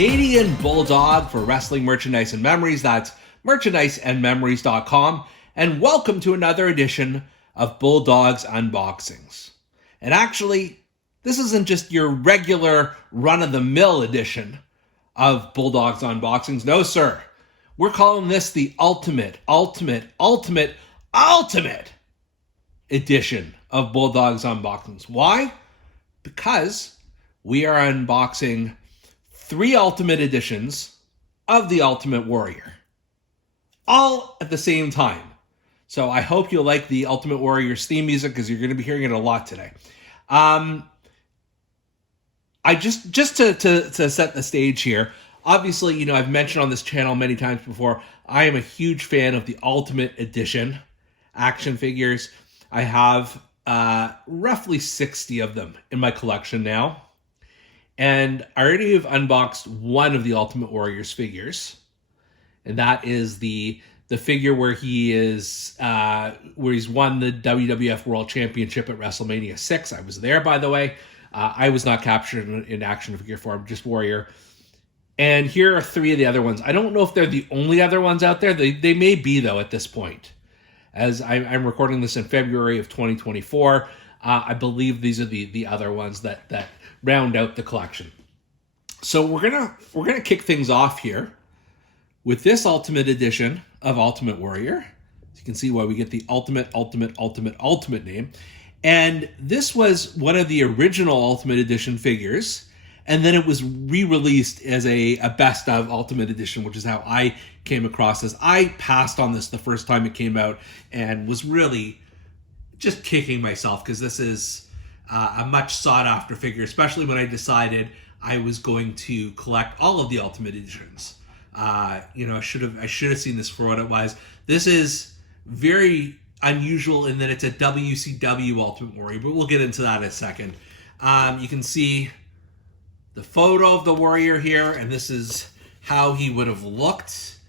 Canadian Bulldog for wrestling merchandise and memories. That's merchandiseandmemories.com. And welcome to another edition of Bulldog's Unboxings. And actually, this isn't just your regular run-of-the-mill edition of Bulldog's Unboxings. No, sir. We're calling this the ultimate edition of Bulldog's Unboxings. Why? Because we are unboxing 3 Ultimate Editions of the Ultimate Warrior, all at the same time. So I hope you'll like the Ultimate Warrior's theme music, because you're going to be hearing it a lot today. I just to set the stage here. Obviously, you know, I've mentioned on this channel many times before, I am a huge fan of the Ultimate Edition action figures. I have roughly 60 of them in my collection now. And I already have unboxed one of the Ultimate Warrior's figures. And that is the figure where he is, where he's won the WWF World Championship at WrestleMania 6. I was there, by the way. I was not captured in action figure form, just Warrior. And here are 3 of the other ones. I don't know if they're the only other ones out there. They may be, though, at this point. As I'm recording this in February of 2024, I believe these are the other ones that round out the collection. So we're gonna kick things off here with this Ultimate Edition of Ultimate Warrior. So you can see why we get the Ultimate name. And this was one of the original Ultimate Edition figures, and then it was re-released as a best of Ultimate Edition, which is how I came across this. I passed on this the first time it came out and was really just kicking myself, because this is a much sought after figure, especially when I decided I was going to collect all of the Ultimate Editions. You know, I should have seen this for what it was. This is very unusual in that it's a WCW Ultimate Warrior, but we'll get into that in a second. You can see the photo of the Warrior here, and this is how he would have looked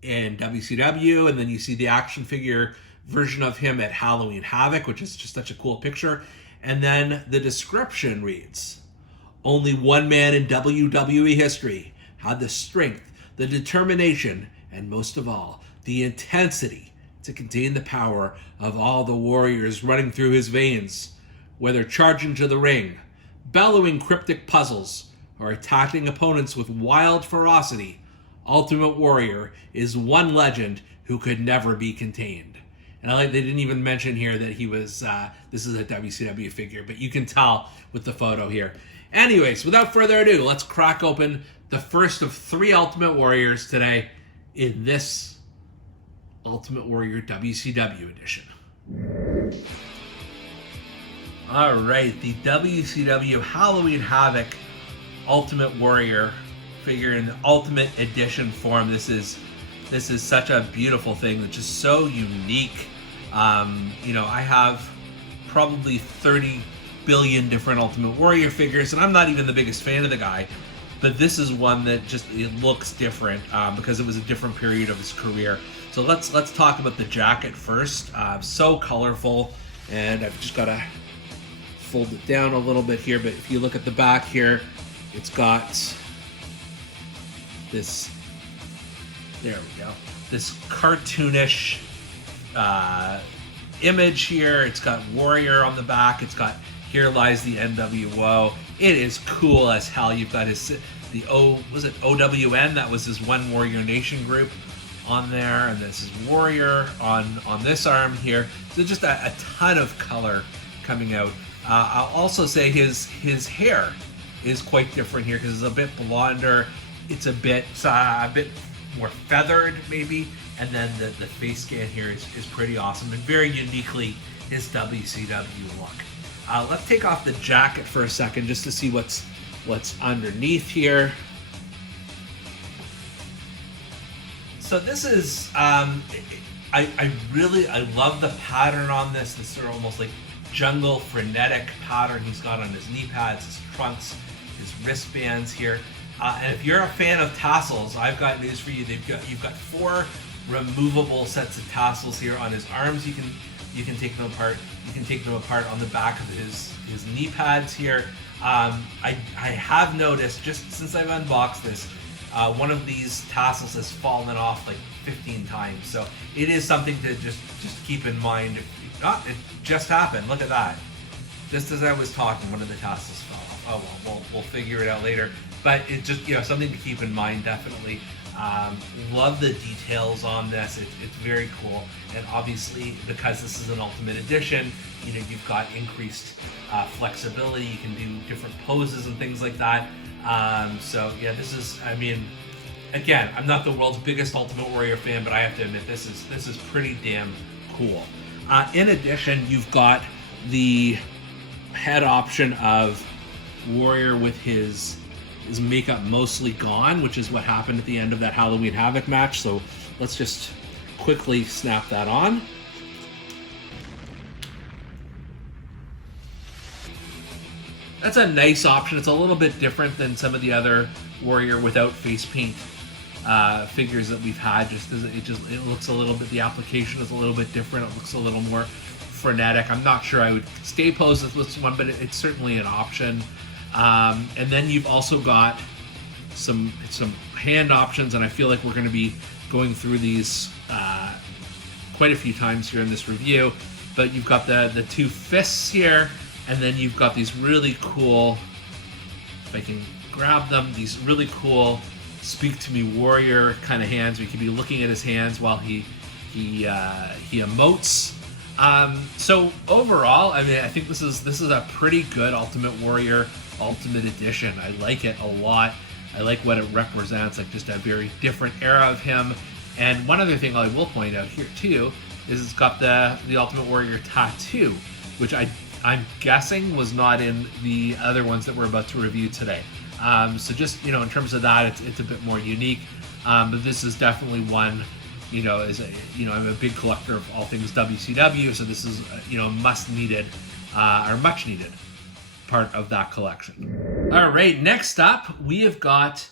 in WCW, and then you see the action figure version of him at Halloween Havoc, which is just such a cool picture. And then the description reads, "Only one man in WWE history had the strength, the determination, and most of all, the intensity to contain the power of all the warriors running through his veins. Whether charging to the ring, bellowing cryptic puzzles, or attacking opponents with wild ferocity, Ultimate Warrior is one legend who could never be contained." And they didn't even mention here that he was, this is a WCW figure, but you can tell with the photo here. Anyways, without further ado, let's crack open the first of 3 Ultimate Warriors today in this Ultimate Warrior WCW edition. All right, the WCW Halloween Havoc Ultimate Warrior figure in the Ultimate Edition form. This is such a beautiful thing. It's just so unique. You know, I have probably 30 billion different Ultimate Warrior figures, and I'm not even the biggest fan of the guy, but this is one that just, it looks different because it was a different period of his career. So let's talk about the jacket first. So colorful, and I've just got to fold it down a little bit here, but if you look at the back here, it's got this, there we go, this cartoonish image here. It's got Warrior on the back. It's got "Here Lies the NWO." It is cool as hell. You've got was it OWN? That was his One Warrior Nation group on there, and this is Warrior on this arm here. So just a ton of color coming out. I'll also say his hair is quite different here, because it's a bit blonder. It's a bit more feathered, maybe. And then the face scan here is pretty awesome, and very uniquely his WCW look. Let's take off the jacket for a second just to see what's underneath here. So this is, I love the pattern on this. This sort of almost like jungle frenetic pattern he's got on his knee pads, his trunks, his wristbands here. And if you're a fan of tassels, I've got news for you. You've got 4 removable sets of tassels here on his arms. You You can take them apart. You can take them apart on the back of his knee pads here. I have noticed, just since I've unboxed this, one of these tassels has fallen off like 15 times. So it is something to just keep in mind. It just happened. Look at that. Just as I was talking, one of the tassels fell off. Oh well, we'll figure it out later. But it just, something to keep in mind, definitely. Love the details on this. It's very cool. And obviously, because this is an Ultimate Edition, you've got increased flexibility. You can do different poses and things like that. So yeah, this is, again, I'm not the world's biggest Ultimate Warrior fan, but I have to admit, this is pretty damn cool. In addition, you've got the head option of Warrior with his makeup mostly gone, which is what happened at the end of that Halloween Havoc match. So let's just quickly snap that on. That's a nice option. It's a little bit different than some of the other Warrior without face paint figures that we've had. Just as it looks a little bit, the application is a little bit different. It looks a little more frenetic. I'm not sure I would stay posed with this one, but it's certainly an option. And then you've also got some hand options, and I feel like we're going to be going through these quite a few times here in this review. But you've got the two fists here, and then you've got these really cool, if I can grab them, these really cool Speak to Me Warrior kind of hands. We could be looking at his hands while he emotes. So overall, I think this is a pretty good Ultimate Warrior Ultimate Edition. I like it a lot. I like what it represents, like just a very different era of him. And one other thing I will point out here too is it's got the Ultimate Warrior tattoo, which I'm guessing was not in the other ones that we're about to review today. So just, in terms of that, it's a bit more unique. But this is definitely one, I'm a big collector of all things WCW, so this is, much needed part of that collection. All right, next up, we have got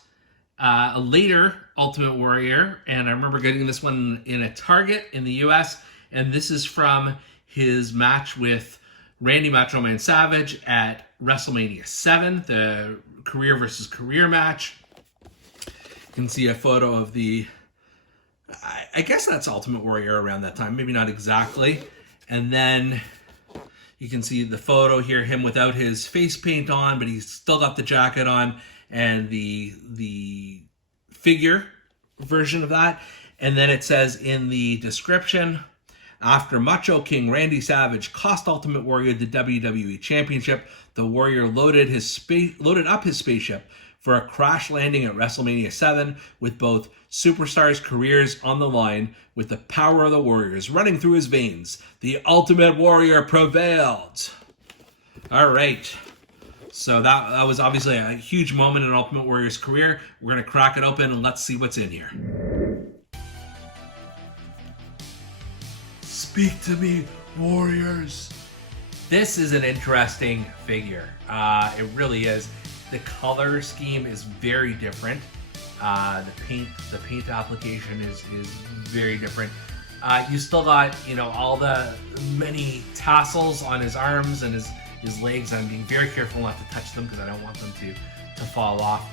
a later Ultimate Warrior, and I remember getting this one in a Target in the US, and this is from his match with Randy Macho Man Savage at WrestleMania 7, the career versus career match. You can see a photo of I guess that's Ultimate Warrior around that time, maybe not exactly. And then you can see the photo here, him without his face paint on, but he's still got the jacket on, and the figure version of that. And then it says in the description, after Macho King Randy Savage cost Ultimate Warrior the WWE Championship, the Warrior loaded up his spaceship for a crash landing at WrestleMania 7 with both superstars' careers on the line. With the power of the Warriors running through his veins, the Ultimate Warrior prevailed. All right. So that was obviously a huge moment in Ultimate Warrior's career. We're going to crack it open and let's see what's in here. Speak to me, Warriors. This is an interesting figure. It really is. The color scheme is very different. The paint application is very different. You still got, all the many tassels on his arms and his legs. I'm being very careful not to touch them because I don't want them to fall off.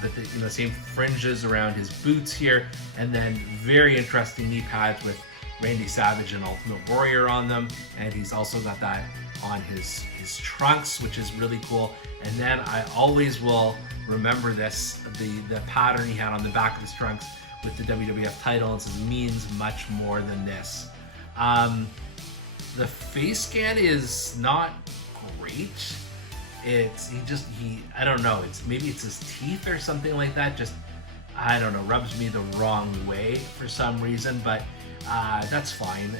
But the same fringes around his boots here, and then very interesting knee pads with Randy Savage and Ultimate Warrior on them, and he's also got that on his trunks, which is really cool. And then I always will remember this, the pattern he had on the back of his trunks with the WWF title. It says means much more than this. The face scan is not great. I don't know, maybe it's his teeth or something like that, just, I don't know, rubs me the wrong way for some reason, but that's fine.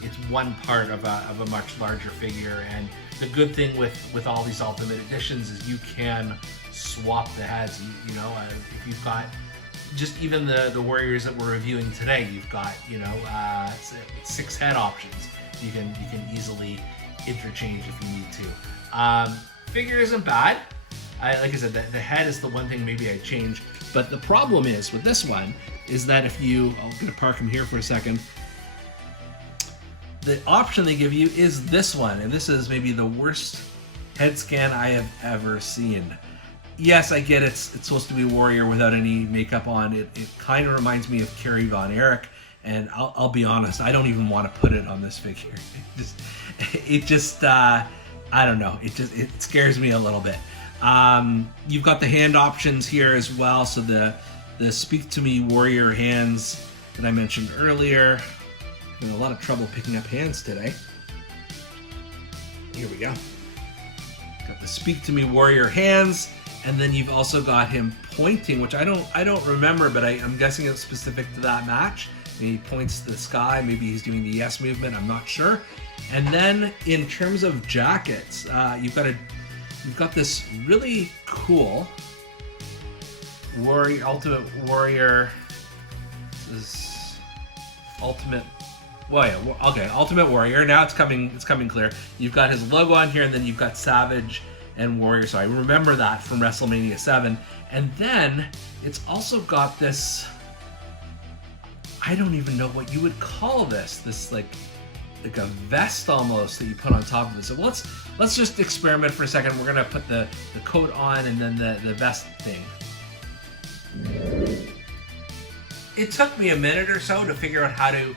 It's one part of a much larger figure, and the good thing with all these Ultimate Editions is you can swap the heads. If you've got just even the Warriors that we're reviewing today, you've got 6 head options. You can easily interchange if you need to. Figure isn't bad. Like I said, the head is the one thing maybe I'd change. But the problem is with this one is that I'm going to park him here for a second. the option they give you is this one, and this is maybe the worst head scan I have ever seen. Yes, I get it's supposed to be a warrior without any makeup on. It kind of reminds me of Kerry Von Erich, and I'll be honest, I don't even want to put it on this figure. It just I don't know. It scares me a little bit. You've got the hand options here as well. So the Speak to Me warrior hands that I mentioned earlier. Having a lot of trouble picking up hands today. Here we go. Got the Speak to Me warrior hands, and then you've also got him pointing, which I don't remember, but I'm guessing it's specific to that match. And he points to the sky. Maybe he's doing the yes movement. I'm not sure. And then in terms of jackets, you've got this really cool Ultimate Warrior. This is Ultimate. Well, yeah, okay, Ultimate Warrior. Now it's coming clear. You've got his logo on here, and then you've got Savage and Warrior. So I remember that from WrestleMania 7. And then it's also got this. I don't even know what you would call this. This like a vest almost that you put on top of it. So let's just experiment for a second. We're gonna put the coat on and then the vest thing. It took me a minute or so to figure out how to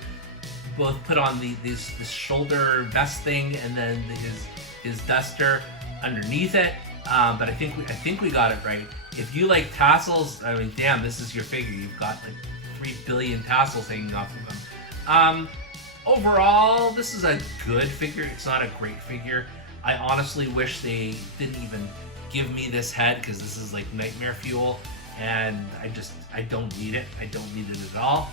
both put on this shoulder vest thing and then his duster underneath it. But I think we got it right. If you like tassels, I mean, damn, this is your figure. You've got like 3 billion tassels hanging off of them. Overall, this is a good figure. It's not a great figure. I honestly wish they didn't even give me this head because this is like nightmare fuel, and I don't need it. I don't need it at all.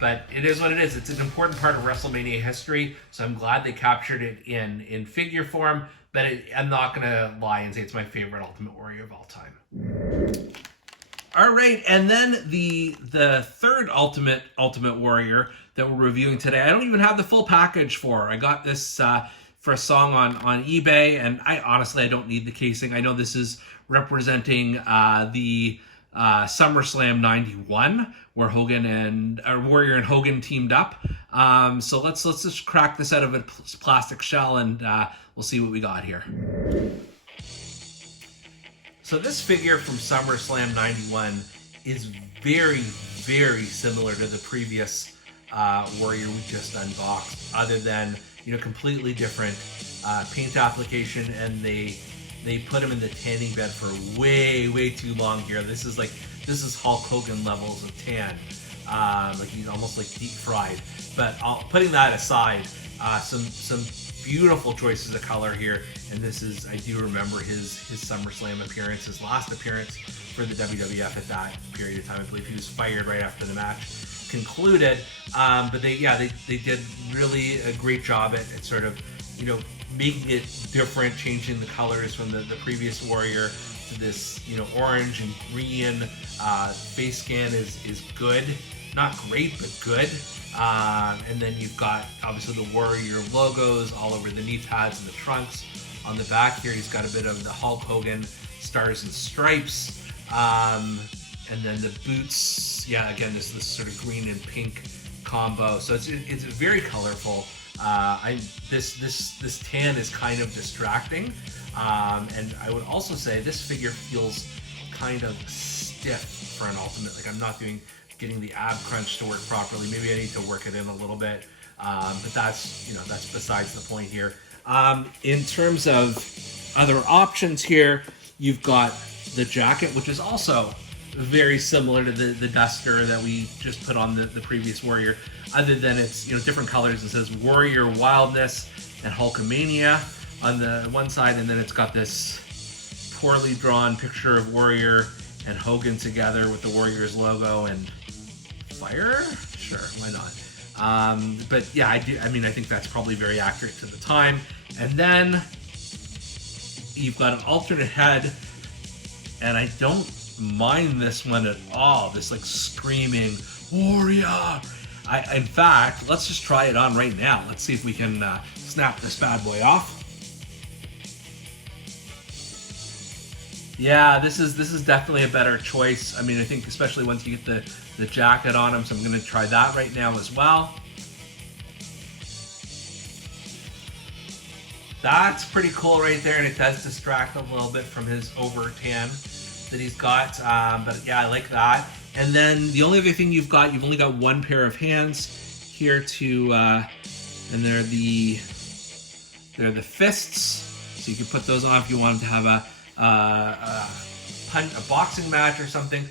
But it is what it is. It's an important part of WrestleMania history, so I'm glad they captured it in figure form, but I'm not going to lie and say it's my favorite Ultimate Warrior of all time. All right, and then the third Ultimate Warrior that we're reviewing today, I don't even have the full package for. I got this for a song on eBay, and I don't need the casing. I know this is representing the SummerSlam 91, where Warrior and Hogan teamed up. So let's just crack this out of a plastic shell, and we'll see what we got here. So this figure from SummerSlam 91 is very, very similar to the previous Warrior we just unboxed, other than, completely different paint application, and they put him in the tanning bed for way, way too long here. This is Hulk Hogan levels of tan. Like he's almost like deep fried. But putting that aside, some beautiful choices of color here, and I do remember his SummerSlam appearance, his last appearance for the WWF at that period of time. I believe he was fired right after the match concluded. But they did really a great job at sort of, making it different, changing the colors from the previous Warrior to this, orange and green. Face scan is good, not great, but good. And then you've got obviously the Warrior logos all over the knee pads and the trunks. On the back here, he's got a bit of the Hulk Hogan stars and stripes. And then the boots, again, this sort of green and pink combo. So it's very colorful. This tan is kind of distracting. And I would also say this figure feels kind of stiff for an Ultimate. Like I'm not getting the ab crunch to work properly. Maybe I need to work it in a little bit. But that's besides the point here. In terms of other options here, you've got the jacket, which is also very similar to the duster that we just put on the previous Warrior, other than it's different colors. It says Warrior Wildness and Hulkamania on the one side, and then it's got this poorly drawn picture of Warrior and Hogan together with the Warrior's logo and fire. Sure, why not? But yeah, I think that's probably very accurate to the time. And then you've got an alternate head, and I don't mind this one at all. This like screaming Warrior. In fact, let's just try it on right now. Let's see if we can snap this bad boy off. Yeah, this is definitely a better choice. I mean, I think especially once you get the jacket on him, so I'm going to try that right now as well. That's pretty cool right there, and it does distract a little bit from his over tan that he's got. But yeah, I like that. And then the only other thing you've only got one pair of hands here to, and they're the fists. So you can put those on if you want him to have a boxing match or something.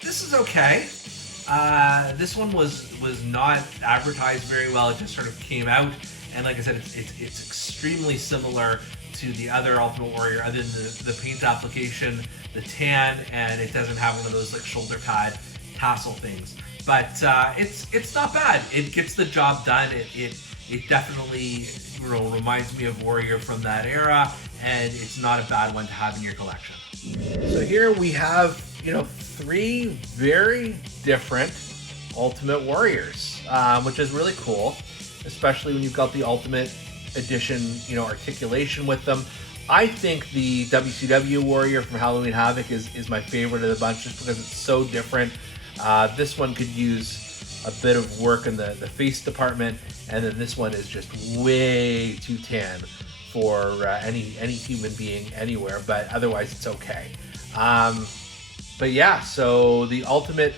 This is okay. This one was not advertised very well. It just sort of came out, and like I said, it's extremely similar to the other Ultimate Warrior, other than the paint application, the tan, and it doesn't have one of those like shoulder pad tassel things. But it's not bad. It gets the job done. It definitely reminds me of Warrior from that era, and it's not a bad one to have in your collection. So here we have, three very different Ultimate Warriors, which is really cool, especially when you've got the Ultimate Edition, articulation with them. I think the WCW Warrior from Halloween Havoc is my favorite of the bunch, just because it's so different. This one could use a bit of work in the face department, and then this one is just way too tan for any human being anywhere, but otherwise it's okay. But yeah, so the Ultimate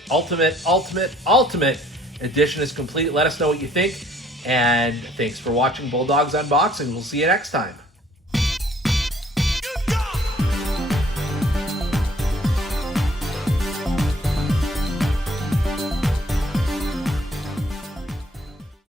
Edition is complete. Let us know what you think, and thanks for watching Bulldog's Unboxing. We'll see you next time.